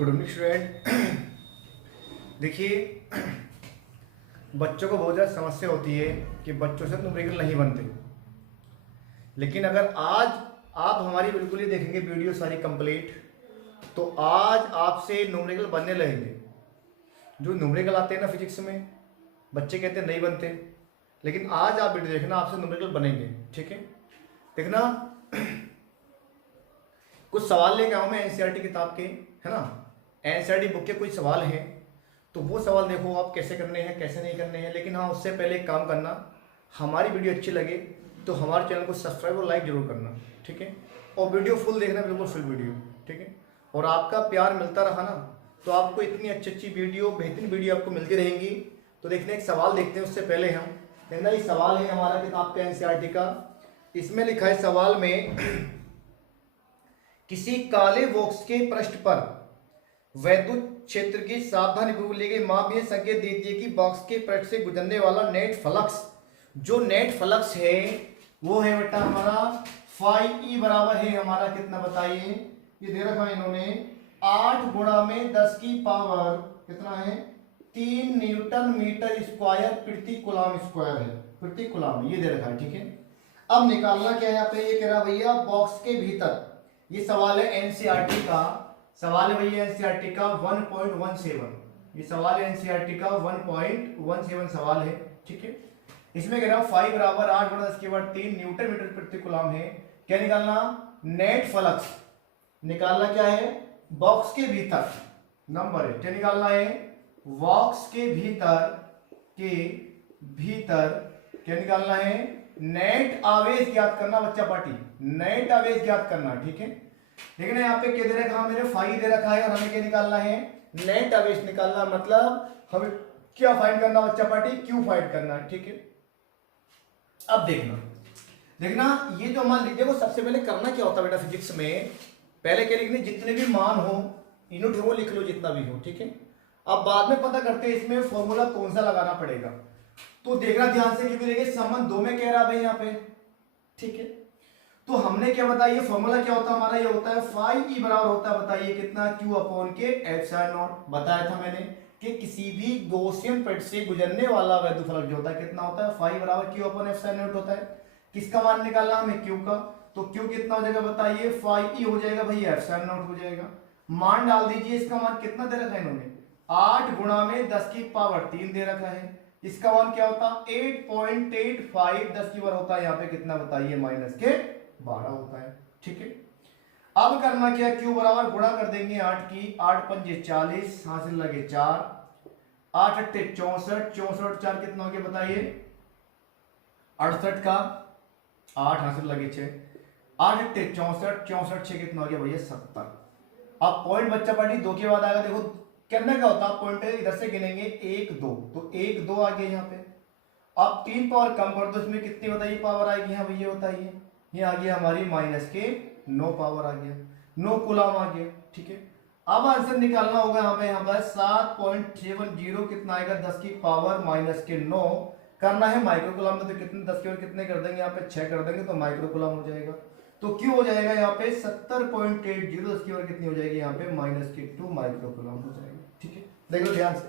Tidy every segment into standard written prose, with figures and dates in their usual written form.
Good evening student. देखिए, बच्चों को बहुत ज़्यादा समस्या होती है कि बच्चों से न्यूमेरिकल नहीं बनते। लेकिन अगर आज आप हमारी बिल्कुल ही देखेंगे वीडियो सारी कंप्लीट, तो आज आपसे न्यूमेरिकल बनने लगेंगे। जो न्यूमेरिकल आते हैं ना फिजिक्स में, बच्चे कहते हैं नहीं बनते, लेकिन आज आप वीडियो देखना, आपसे न्यूमेरिकल बनेंगे। ठीक है, देखना। कुछ सवाल लेके आऊँ मैं एनसीईआरटी किताब के, है ना। एनसीईआरटी बुक के कुछ सवाल हैं, तो वो सवाल देखो आप कैसे करने हैं कैसे नहीं करने हैं। लेकिन हाँ, उससे पहले एक काम करना, हमारी वीडियो अच्छी लगे तो हमारे चैनल को सब्सक्राइब और लाइक जरूर करना। ठीक है, और वीडियो फुल देखना, बिल्कुल फुल वीडियो। ठीक है, और आपका प्यार मिलता रहा ना, तो आपको इतनी अच्छी अच्छी वीडियो, बेहतरीन वीडियो आपको मिलती रहेंगी। तो देखने एक सवाल देखते हैं, उससे पहले हम देखना, ये सवाल है हमारा किताब का एनसीईआरटी का। इसमें लिखा है सवाल में, किसी काले बॉक्स के पृष्ठ पर वैद्युत क्षेत्र की सावधानीपूर्वक ली गई माप ये संकेत दीजिए कि बॉक्स के पृष्ठ से गुजरने वाला नेट फ्लक्स, जो नेट फ्लक्स है वो है बेटा हमारा फाई ई बराबर है हमारा कितना बताइए। ये दे रखा है इन्होंने 8 गुणा में 10 की पावर कितना है 3 न्यूटन मीटर स्क्वायर प्रति कूलम स्क्वायर है, प्रति कूलम ये दे रखा है। ठीक है, अब निकालना क्या है यहाँ पे, ये कह रहा भैया बॉक्स के भीतर, ये सवाल है एनसीईआरटी का, सवाल है भैया एनसीईआरटी का 1.17, ये सवाल है एनसीईआरटी का 1.17 सवाल है। ठीक है, इसमें कह रहा हूं फाई बराबर 8 गुणा 10 की पावर 3 न्यूटन मीटर प्रति कूलम है। क्या निकालना, नेट फ्लक्स निकालना, क्या है बॉक्स के भीतर, नंबर है क्या निकालना है, बॉक्स के भीतर क्या निकालना है, नेट आवेश ज्ञात करना बच्चा पार्टी, नेट आवेश ज्ञात करना। ठीक है, देखना यहाँ पे क्या दे रखा, मेरे फाई दे रखा है और हमें क्या निकालना है, नेट आवेश निकालना, मतलब हमें क्या फाइंड करना बच्चा पार्टी, क्यू फाइंड करना है। ठीक है, अब देखना ये जो मान लीजिए, वो सबसे पहले करना क्या होता है बेटा फिजिक्स में, पहले क्या लिखने, जितने भी मान हो यूनिट वो लिख लो जितना भी हो। ठीक है, अब बाद में पता करते हैं इसमें फॉर्मूला कौन सा लगाना पड़ेगा। तो देखना ध्यान से, क्योंकि देखिए संबंध 2 में कह रहा भाई यहाँ पे। ठीक है, तो हमने क्या बताइए फॉर्मूला क्या होता है हमारा, ये होता है फाई ई बराबर होता है बताइए कितना, क्यू अपॉन के एप्सिलॉन नॉट। बताया था मैंने कि किसी भी गॉसियन पृष्ठ से गुजरने वाला वैद्युत फ्लक्स जो होता है कितना होता है, फाई बराबर क्यू अपॉन एप्सिलॉन नॉट होता है। किसका मान निकालना हमें, क्यू का, तो क्यू कितना हो जाएगा बताइए, फाई ई हो जाएगा भैया एप्सिलॉन नॉट हो जाएगा। मान डाल दीजिए, इसका मान कितना दे रखा है इन्होंने, 8 गुणा में 10 की पावर 3 दे रखा है। इसका मान क्या होता है 8.85 10 की पावर होता है यहाँ पे कितना बताइए, माइनस के 12 होता है। ठीक है, अब करना क्या, क्यू बराबर गुणा कर देंगे 8 की, 8 पंजे 40 हासिल लगे 4, 8 अट्ठे 64, 64 4 कितना हो गया बताइए 68 का, 8 हासिल लगे 6, 8 अट्ठे 64, 64 6 कितना हो गया भैया 70। अब पॉइंट बच्चा पार्टी 2 के बाद आएगा, देखो करना क्या होता है, पॉइंट इधर से गिनेंगे 1 2, तो 1 2 आ गया यहाँ पे। अब 3 पावर कम कर दो, इसमें कितनी बताइए पावर आएगी यहाँ भैया बताइए, ये आ गया हमारी माइनस के 9 पावर आ गया, 9 कूलम आ गया। ठीक है, अब आंसर निकालना होगा हमें यहाँ पर 7.70 कितना आएगा 10 की पावर माइनस के 9, करना है माइक्रो कूलम में, तो कितने 10 के और कितने कर देंगे यहाँ पे 6 कर देंगे तो माइक्रो कूलम हो जाएगा। तो क्यों हो जाएगा यहाँ पे 70.80, 10 की और कितनी हो जाएगी यहाँ पे माइनस के 2 माइक्रो कूलम हो जाएगा। ठीक है, देखो ध्यान से,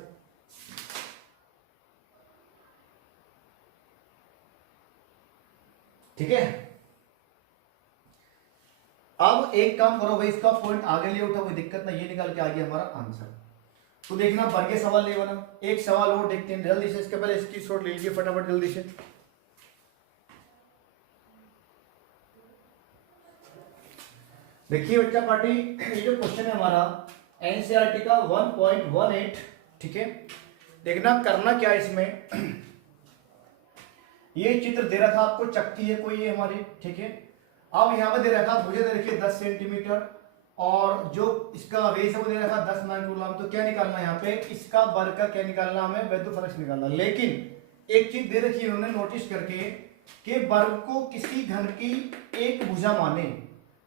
ठीक है। अब एक काम करो भाई, इसका पॉइंट आगे ले उठा, कोई दिक्कत नहीं, ये निकाल के आ गया हमारा आंसर। तो देखना वर्गीय सवाल ले बना, एक सवाल और देखते हैं जल्दी से, इसके पहले इसकी शॉट ले लीजिए फटाफट जल्दी से। देखिए बच्चा पार्टी, ये जो क्वेश्चन है हमारा एनसीईआरटी का 1.18, ठीक है। देखना करना क्या इसमें, ये चित्र दे रखा आपको, चक्की है कोई ये हमारी, ठीक है। अब यहाँ पे दे रखा भुजा दे रखी है 10 सेंटीमीटर, और जो इसका आवेश है वो दे रखा 10 कूलम। तो क्या निकालना है यहाँ पे, इसका वर्ग का क्या निकालना, हमें वैद्युत फ्लक्स निकालना। लेकिन एक चीज दे रखी है उन्होंने नोटिस करके कि वर्ग को किसी घन की एक भुजा माने,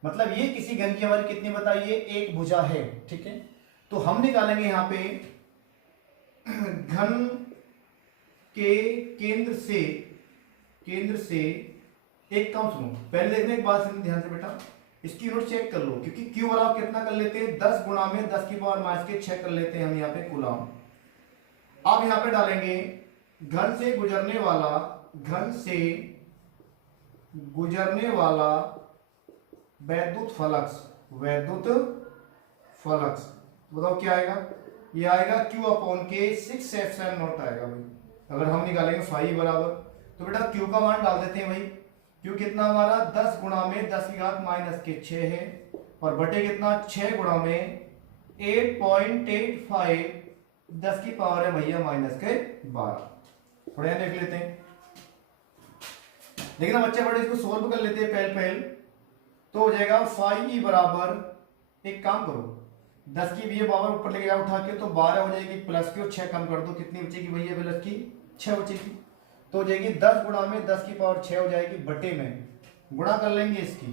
मतलब ये किसी घन की हमारी कितनी बताइए, एक भुजा है। ठीक है, तो हम निकालेंगे यहाँ पे घन के केंद्र से एक काम सुनो, पहले देखने एक बात ध्यान से बेटा, इसकी यूनिट चेक कर लो, क्योंकि क्यू बराबर कितना कर लेते हैं 10 गुणा में 10 की पावर माइनस के 6 कर लेते हैं हम यहाँ पे कूलम। अब यहाँ पे डालेंगे घन से गुजरने वाला वैद्युत फ्लक्स बताओ क्या आएगा, ये आएगा Q अपॉन के 6 एप्सिलॉन नॉट आएगा भाई। अगर हम निकालेंगे फाई बराबर, तो बेटा Q का मान डाल देते हैं भाई। Q कितना हमारा 10 गुणा में 10 की घात माइनस के 6 है, और बटे कितना 6 गुणा में 8.85 10 की पावर है भैया माइनस के 12। थोड़ा देख लेते हैं, लेकिन बच्चे बड़े इसको सोल्व कर लेते हैं पहल तो हो जाएगा फाई ई बराबर, एक काम करो 10 की भी पावर ऊपर लेके जाओ उठा के, तो 12 हो जाएगी प्लस की, और 6 कम कर दो, कितनी बचेगी भैया प्लस की 6 बचेगी। तो हो जाएगी 10 गुणा में 10 की पावर 6 हो जाएगी, बटे में गुणा कर लेंगे इसकी,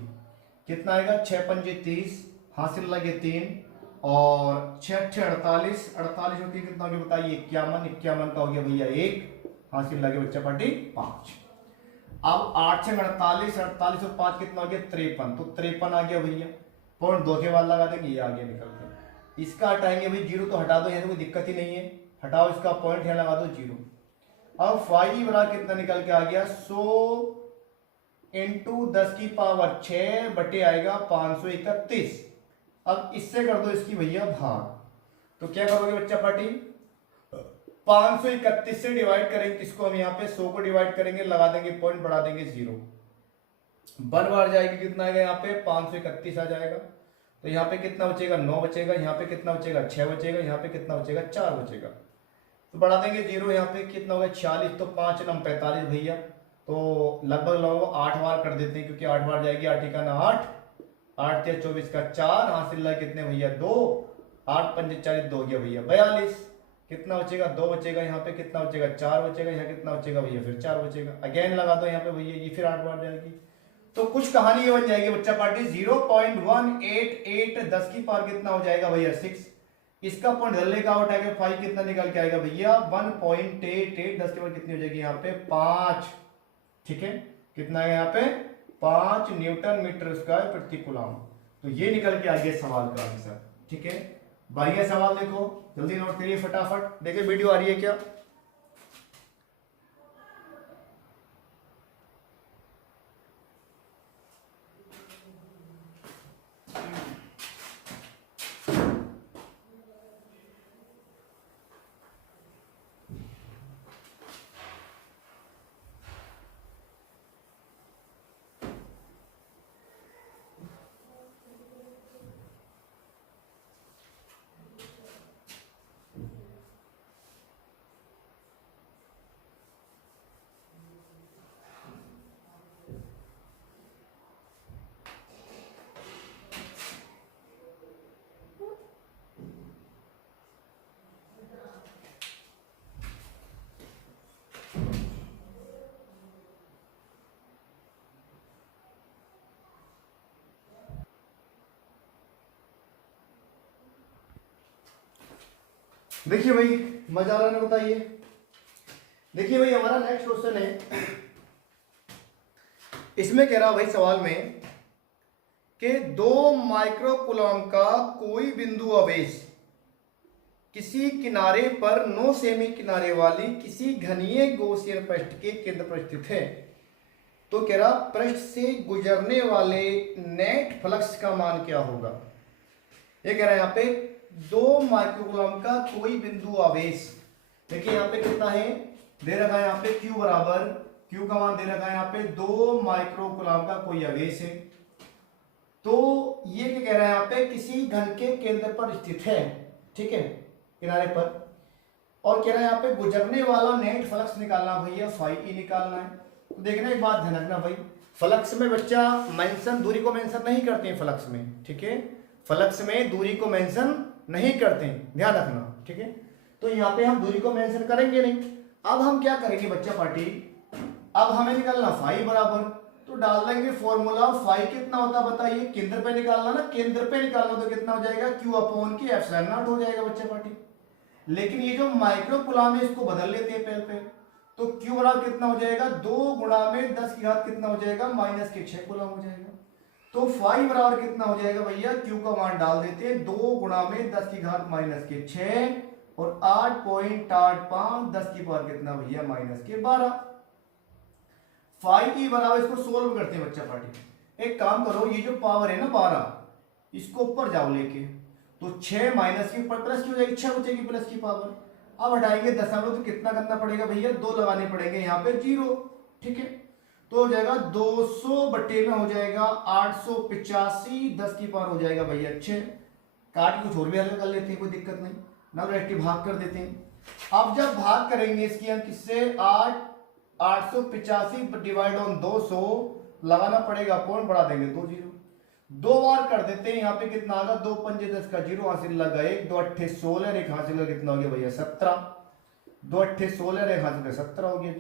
कितना आएगा 6 पंजे 30, हासिल लगे 3, और 6 6 48 48 होती है कितना हो गया बताइए 51, 51 का हो गया भैया 1, हासिल लगे बच्चा पार्टी 5। अब 8 6 48 48 और 5 कितना हो गया 53, तो 53 आ गया भैया, पॉइंट 2 के बाद लगा देंगे, ये आगे निकल के इसका हटाएंगे भाई, जीरो तो हटा दो, यहाँ तो कोई दिक्कत ही नहीं है, हटाओ इसका पॉइंट यहाँ लगा दो 0। अब फाई बराबर कितना निकल के आ गया 100 इंटू 10 की पावर 6 बटे आएगा 531। अब इससे कर दो इसकी भैया भाग, तो क्या करोगे बच्चा पार्टी 531 से डिवाइड करेंगे किसको हम यहाँ पे 100 को डिवाइड करेंगे, लगा देंगे पॉइंट, बढ़ा देंगे 0, बर बार जाएगी कितना आएगा यहाँ पे 531 आ जाएगा। तो यहाँ पे कितना बचेगा 9 बचेगा, यहाँ पे कितना बचेगा 6 बचेगा, यहाँ पे कितना बचेगा 4 बचेगा, तो बढ़ा देंगे 0, यहाँ पे कितना होगा 46, तो 5 9 45 भैया, तो लगभग 8 बार कर देते हैं, क्योंकि 8 बार जाएगी 8 का ना 8 8 या 24 का 4, हासिल ला कितने भैया 2, 8 पंजे 40 2 गया भैया 42, कितना बचेगा 2 बचेगा, यहाँ पे कितना बचेगा 4 बचेगा, यहाँ कितना बचेगा भैया फिर 4 बचेगा, अगेन लगा दो यहाँ पे भैया, ये फिर 8 बार जाएगी। तो कुछ कहानी ये बन जाएगी बच्चा पार्टी 0.188 10 की पावर कितना हो जाएगा भैया 6, इसका पॉइंट धरने का आउट आएगा 5 कितना निकल के आएगा भैया 1.88 10 की पावर कितनी हो जाएगी यहाँ पे 5, ठीक है, कितना है यहाँ पे 5 न्यूटन मीटर स्क्वायर प्रति कूलम। तो ये निकल के आ गया सवाल का आंसर, ठीक है। बढ़िया सवाल देखो, जल्दी नोट करिए फटाफट, देखिए वीडियो आ रही है क्या। देखिए भाई मजा आ रहा है ना, बताइए। देखिए भाई हमारा नेक्स्ट क्वेश्चन है, इसमें कह रहा भाई सवाल में कि 2 माइक्रोकूलम का कोई बिंदु आवेश किसी किनारे पर 9 सेमी किनारे वाली किसी घनीय गॉसियन पृष्ठ के केंद्र पर स्थित है, तो कह रहा पृष्ठ से गुजरने वाले नेट फ्लक्स का मान क्या होगा। ये कह रहा है यहाँ पे 2 माइक्रोकूलम का कोई बिंदु आवेश, देखिए यहाँ पे कितना है दे रखा है, यहाँ पे Q बराबर, Q का मान दे रखा है यहाँ पे 2 माइक्रोकूलम का कोई आवेश है, तो ये क्या कह रहा है यहाँ पे किसी घन के केंद्र पर स्थित है, ठीक है, किनारे पर, और कह रहा है यहाँ पे गुजरने वाला नेट फ्लक्स निकालना भैया फाई ई निकालना है। तो देखना एक बात ध्यान रखना भाई, फ्लक्स में बच्चा मेंशन दूरी को मेंशन नहीं करते हैं फ्लक्स में, ठीक है, फ्लक्स में दूरी को मेंशन नहीं करते हैं, ध्यान रखना, ठीक है। तो यहाँ पे हम दूरी को मेंशन करेंगे नहीं। अब हम क्या करेंगे बच्चा पार्टी, अब हमें निकालना फाई बराबर, तो डाल देंगे फॉर्मूला, फाई कितना होता है बताइए, केंद्र पे निकालना ना, केंद्र पे निकालना, तो कितना हो जाएगा Q अपॉन की एप्सिलॉन नॉट हो जाएगा बच्चा पार्टी। लेकिन ये जो माइक्रोकूलम है इसको बदल लेते हैं पहले, तो Q बराबर कितना हो जाएगा 2 गुणा में 10 की घात कितना हो जाएगा माइनस के 6 कूलम हो जाएगा। तो फाई बराबर कितना हो जाएगा भैया, क्यू का मान डाल देते हैं, 2 गुणा में 10 की घात माइनस के 6 और 8.85 10 की पावर कितना भैया माइनस के 12। फाई ई बराबर, इसको सोल्व करते हैं बच्चा पार्टी। एक काम करो, ये जो पावर है ना 12, इसको ऊपर जाओ लेके, तो 6 माइनस की ऊपर प्लस की हो जाएगी, 6 बचेगी प्लस की पावर। अब हटाएंगे दशमलव तो कितना करना पड़ेगा भैया, 2 लगाने पड़ेंगे यहाँ पे 0, ठीक है। तो हो जाएगा 200 बटे में हो जाएगा 885, 10 की पावर हो जाएगा भैया 6। काट कुछ और भी हल कर लेते हैं, कोई दिक्कत नहीं ना, डायरेक्टली भाग कर देते हैं। अब जब भाग करेंगे इसकी हम किससे, 885 डिवाइड ऑन 200 लगाना पड़ेगा, अपॉन बढ़ा देंगे 2 0, 2 बार कर देते हैं। यहाँ पे कितना आएगा, 2 पंजे 10 का 0 हासिल लगा, 1 2 8 16, एक हासिल लगा, कितना हो गया भैया 17, 2 8 16, एक हासिल लगा 17 हो गया जी।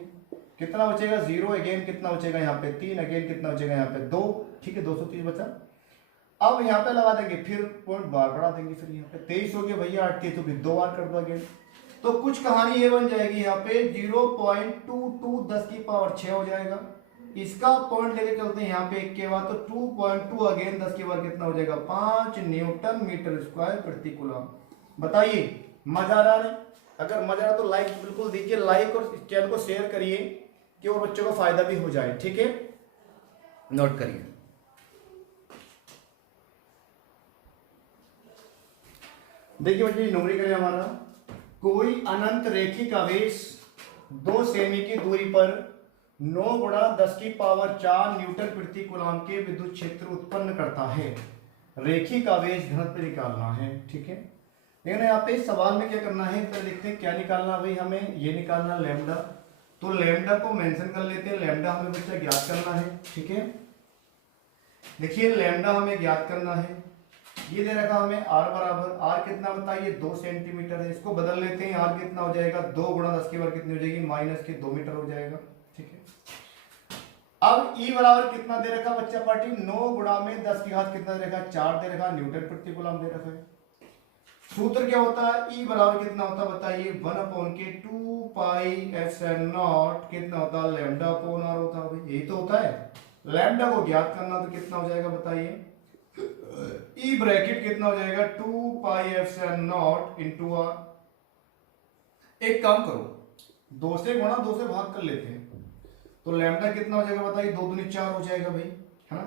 कितना बचेगा 0, अगेन कितना बचेगा यहाँ पे 3, अगेन कितना बचेगा यहाँ पे 2, ठीक है 230 बचा। अब यहाँ पे लगा देंगे, फिर पॉइंट बार बढ़ा देंगे, फिर यहाँ पे 23 हो गया भैया, 8 3 तो फिर 2 बार कर दो अगेन। तो कुछ कहानी ये बन जाएगी यहाँ पे 0.22 10 की पावर 6 हो जाएगा। इसका पॉइंट लेके चलते हैं यहाँ पे 1 के बाद, तो 2.2 अगेन 10 की पावर कितना हो जाएगा 5 न्यूटन मीटर स्क्वायर प्रति कूलम। बताइए मजा आ रहा है? अगर मजा आ रहा तो लाइक बिल्कुल दीजिए, लाइक और चैनल को शेयर करिए कि और बच्चों को फायदा भी हो जाए, ठीक है। नोट करिए। देखिए बच्चे न्यूमेरिकल हमारा, कोई अनंत रैखिक आवेश 2 सेमी की दूरी पर 9 गुणा 10 की पावर 4 न्यूटन प्रति कूलम के विद्युत क्षेत्र उत्पन्न करता है। रैखिक आवेश घनत्व निकालना है, ठीक है। लेकिन यहाँ पे सवाल में क्या करना है, पहले देखते हैं क्या निकालना भाई, हमें ये निकालना लैम्डा। तो लैम्डा को मेंशन कर लेते हैं, लैम्डा हमें बच्चा ज्ञात करना है, ठीक है। देखिए लैम्डा हमें ज्ञात करना है, ये दे रखा हमें r बराबर, r कितना बताइए 2 सेंटीमीटर है। इसको बदल लेते हैं, r कितना हो जाएगा 2 गुणा 10 की पावर कितनी हो जाएगी माइनस के 2 मीटर हो जाएगा, ठीक है। अब E बराबर कितना दे रखा बच्चा पार्टी, 9 गुणा में 10 की घात कितना दे रखा 4 दे रखा, न्यूटन प्रति कूलम दे रखा है। सूत्र क्या होता है, E बराबर कितना होता है बताइए 1/2 पाई f0 कितना होता है लैम्डा अपॉन r होता है, यही तो होता है। लैम्डा को ज्ञात करना तो कितना हो जाएगा बताइए, E ब्रैकेट कितना हो जाएगा 2 पाई f0 इंटू r। एक काम करो, 2 से गुणा 2 से भाग कर लेते हैं, तो लैम्डा कितना हो जाएगा बताइए 2 दूनी 4 हो जाएगा भाई, है ना।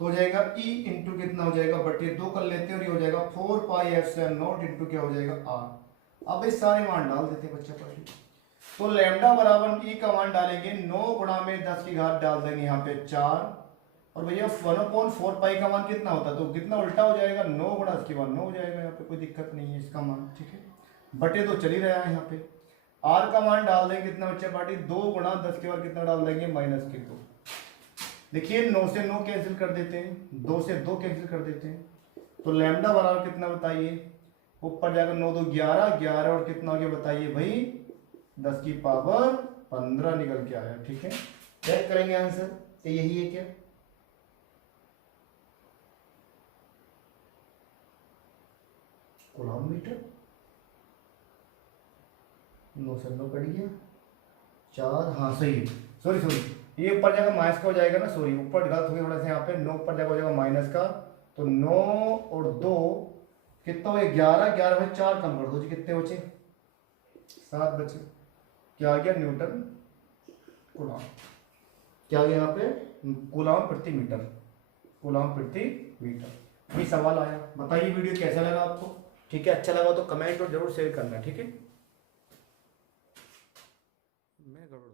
तो हो जाएगा E इंटू कितना हो जाएगा बटे 2 कर लेते हैं, और ये हो जाएगा 4 पाई f0 इंटू क्या हो जाएगा r। अब इस सारे मान डाल देते हैं बच्चा पार्टी। तो लैम्डा बराबर E का मान डालेंगे 9 गुणा में 10 की घात डाल देंगे यहाँ पे 4, और भैया 1/4 पाई का मान कितना होता है, तो कितना उल्टा हो जाएगा 9 गुणा 10 की मान 9 हो जाएगा, यहाँ पे कोई दिक्कत नहीं है इसका मान, ठीक है। बटे तो चल ही रहा है यहाँ पे। R का मान डाल देंगे कितना बच्चा पार्टी, 2 गुणा 10 की बार कितना डाल देंगे माइनस के 2। देखिए 9 से 9 कैंसिल कर देते हैं, 2 से 2 कैंसिल कर देते हैं, तो लैम्डा बराबर कितना बताइए, ऊपर जाकर 9 2 11 11 और कितना हो गया बताइए भाई 10 की पावर 15 निकल के आया, ठीक है। चेक करेंगे आंसर, तो यही है क्या, कूलम मीटर। 9 से 9 कट गया 4, हाँ सही है, सॉरी ये ऊपर जाकर माइनस का हो जाएगा ना, सॉरी ऊपर गलत हो गया थोड़ा सा, यहाँ पे 9 ऊपर जाकर हो जाएगा माइनस का, तो 9 और 2 कितना हो गया 11 11 में 4 कम कर दो जी, कितने बचे 7 बचे। क्या आ गया न्यूटन कूलम, क्या आ गया यहाँ पे कूलम प्रति मीटर, कूलम प्रति मीटर। ये सवाल आया, बताइए वीडियो कैसा लगा आपको, ठीक है। अच्छा लगा तो कमेंट और जरूर शेयर करना, ठीक है। मैं गड़बड़